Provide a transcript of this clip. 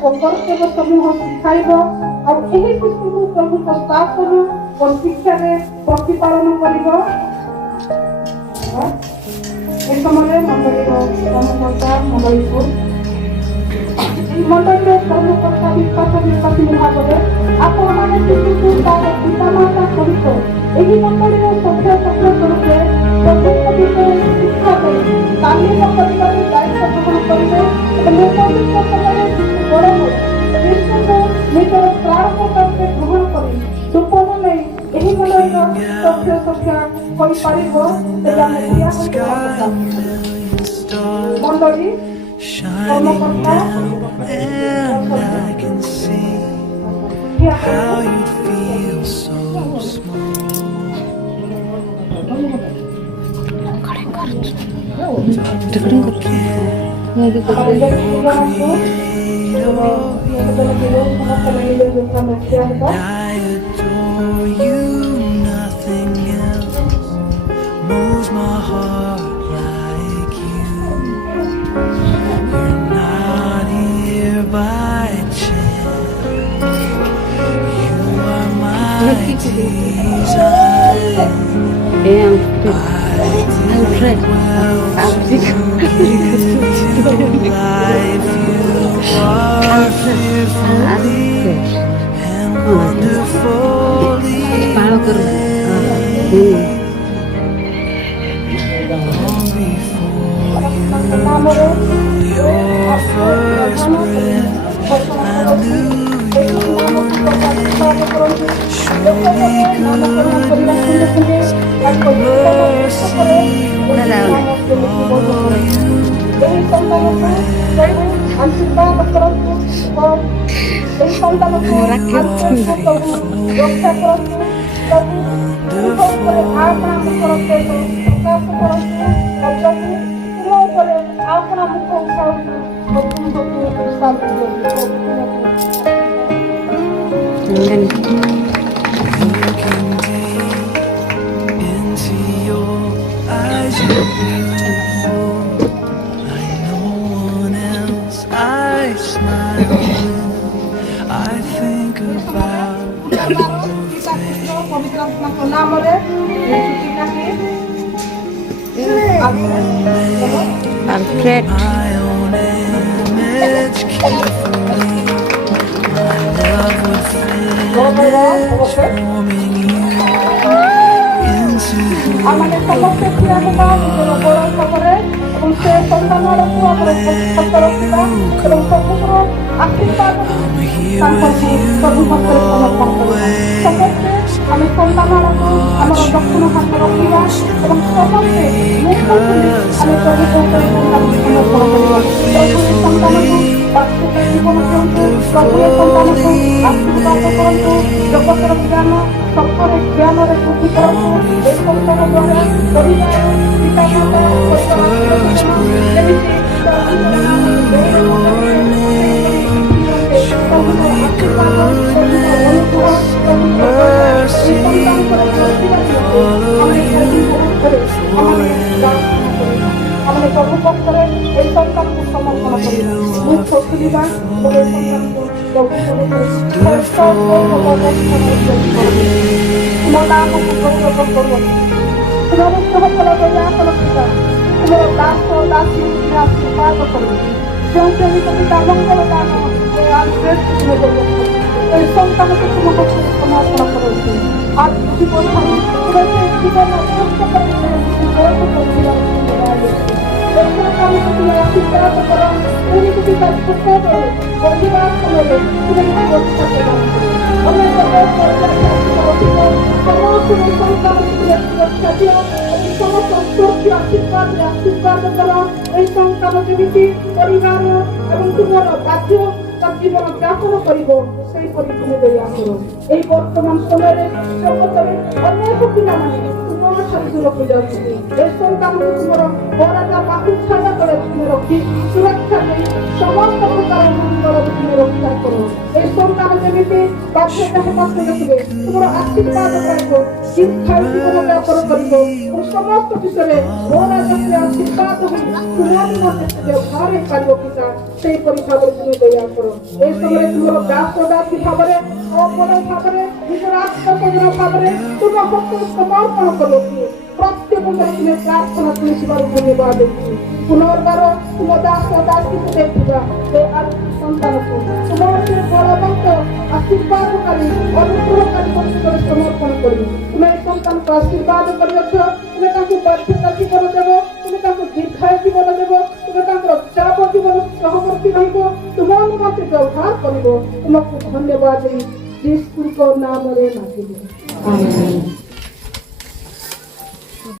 ଓ କର୍ତ୍ତବ୍ୟ ସମୂହ ଶିଖାଇବ ଆଉ ଏହି ଶିଶୁକୁ ପ୍ରଭୁଙ୍କ ଶାସନ ଓ ଶିକ୍ଷାରେ ପ୍ରତିପାଳନ କରିବ। ଏ ସମୟରେ ମଣ୍ଡଳୀର କର୍ମକର୍ତ୍ତା ମଣ୍ଡଳୀକୁ ଏହି ମଣ୍ଡଳୀର କର୍ମକର୍ତ୍ତା ବିଶ୍ୱାସୀ ଭାବରେ ଆପଣମାନେ ଶିଶୁକୁ ତାର ପିତାମାତା ସହିତ ଏହି ମଣ୍ଡଳୀର ସଭ୍ୟ ସ୍ୱରୂପେ ପ୍ରଭୁଙ୍କ ବିଷୟରେ ଶିକ୍ଷା ଦେଇ ତାଲିମ କରିବାରେ ଦାୟିତ୍ୱ ଗ୍ରହଣ କରିବେ ଏବଂ ଉପଯୁକ୍ତ ସମୟରେ ଶିଶୁ ବଡ଼ ହୋଇ ଖ୍ରୀଷ୍ଟଙ୍କୁ ନିଜର ପ୍ରାଣଙ୍କ ରୂପେ ଗ୍ରହଣ କରି ସୁଫଳ ନେଇ ଏହି ମଣ୍ଡଳୀର ସଭ୍ୟ ହୋଇପାରିବ। ତେବେ ଆମେ କ୍ରିୟା କରିବା ମଣ୍ଡଳୀ କର୍ମକର୍ତ୍ତା How you feel so small. I adore you, nothing else moves my heart like you. You're not here by chance. You are my desire. Life, you are fearfully and wonderfully made. Long before your first breath, I knew your name. Surely goodness and mercy will follow you. Looking deep into your eyes, you're beautiful like no one else. I smile when I think about your face. Alfred. My own image carefully. My love would finish forming you into who আমাদের সমস্ত ক্রিয়াকলাপ নিজের বড় করে এবং সে সন্তানরূপ আমরা সত্য রক্ষা এবং সমগ্র আশীর্বাদ প্রভু ভক্তের সমর্পণ করি। সকলকে আমি সন্তানরূপ আমার দক্ষিণ হাতে রক্ষা এবং সকলকে মুক্ত করে আমি প্রভু ভক্তের সমর্পণ করিব। প্রভুর সন্তানরূপ বাস্তবের জীবন করন্তু প্রভুর সন্তানরূপ আশীর্বাদ করন্তু জগতের জ্ঞান সকলের জ্ঞানের বুদ্ধি করন্তু এই সন্তান দ্বারা পরিবার পিতা আমাদের প্রভু পক্ষরে এই সন্তানকে সমর্পণ করি। মুখ শত্রুরা বলে সন্তানকে এই সন্তানকে সমর্পণ করেছি। আর জীবন জীবন এই সন্তান যেମିତି ପରିବାର ଏବଂ ତୁମର ବାଧ୍ୟ ଜୀବନ ଯାପନ କରିବ ସେହିପରି ତୁମେ ଦେଇ ଆସର। ଏହି ବର୍ତ୍ତମାନ ସମୟରେ ଜଗତରେ ଅନେକ ପିଲାମାନେ ତୁମ ଠାରୁ ଦୂରକୁ ଯାଉଛନ୍ତି। ଏ ସନ୍ତାନକୁ ତୁମର ବରାଦା ବାହୁ ଛାୟା ତଳେ ତୁମେ ରଖି ସୁରକ୍ଷା ଦେଇ ସମସ୍ତ ପ୍ରକାର ମଙ୍ଗଳରୁ ତୁମେ ରକ୍ଷା କର। ଏ ସନ୍ତାନ ଯେମିତି ବାଧ୍ୟତା ହେବାକୁ ଦେଖିବେ ତୁମର ଆଶୀର୍ବାଦ ପାଇବ, ଦୀର୍ଘାୟୁ ଜୀବନ ଯାପନ କରିବ ଓ ସମସ୍ତ ବିଷୟରେ ବରାଦାରେ ଆଶୀର୍ବାଦ ହୋଇ ତୁମ ନିମନ୍ତେ ସେ ବ୍ୟବହାର ହେଇପାରିବ ପିତା। ସେହିପରି ଭାବରେ ତୁମେ ଦୟା କର। ଏ ସମୟରେ ତୁମର ଦାସଦାସୀ ଭାବରେ ଅପର ଭାବରେ ନିଜର ଆତ୍ମସମର୍ପଣ ଭାବରେ ତୁମ ହସ୍ତରେ ସମର୍ପଣ କରୁଛି। ପ୍ରତ୍ୟେକ ତୁମେ ପ୍ରାର୍ଥନା ଶୁଣିଥିବାରୁ ଧନ୍ୟବାଦ ଦେଉଛି। ପୁନର୍ବାର ତୁମ ଦାସଦାସୀକୁ ଦେଇଥିବା ସେ ସନ୍ତାନକୁ ତୁମର ସେ ବଳବନ୍ତ ଆଶୀର୍ବାଦକାରୀ ଅନୁଗ୍ରହକାରୀ ପକ୍ଷରେ ସମର୍ପଣ କରି ତୁମେ ଏ ସନ୍ତାନକୁ ଆଶୀର୍ବାଦ କରିଅଛ। ତୁମେ ତାଙ୍କୁ ବାଧ୍ୟତା ଜୀବନ ଦେବ, ତୁମେ ତାଙ୍କୁ ଦୀର୍ଘାୟୁ ଜୀବନ ଦେବ, ତୁମେ ତାଙ୍କର ଚାପ ଜୀବନ ସହବର୍ତ୍ତୀ ରହିବ, ତୁମ ନିମନ୍ତେ ବ୍ୟବହାର କରିବ। ତୁମକୁ ଧନ୍ୟବାଦ ଦେଇ ଯୀଶୁଙ୍କ ନାମରେ ମାଗିବି, ଆମେନ୍।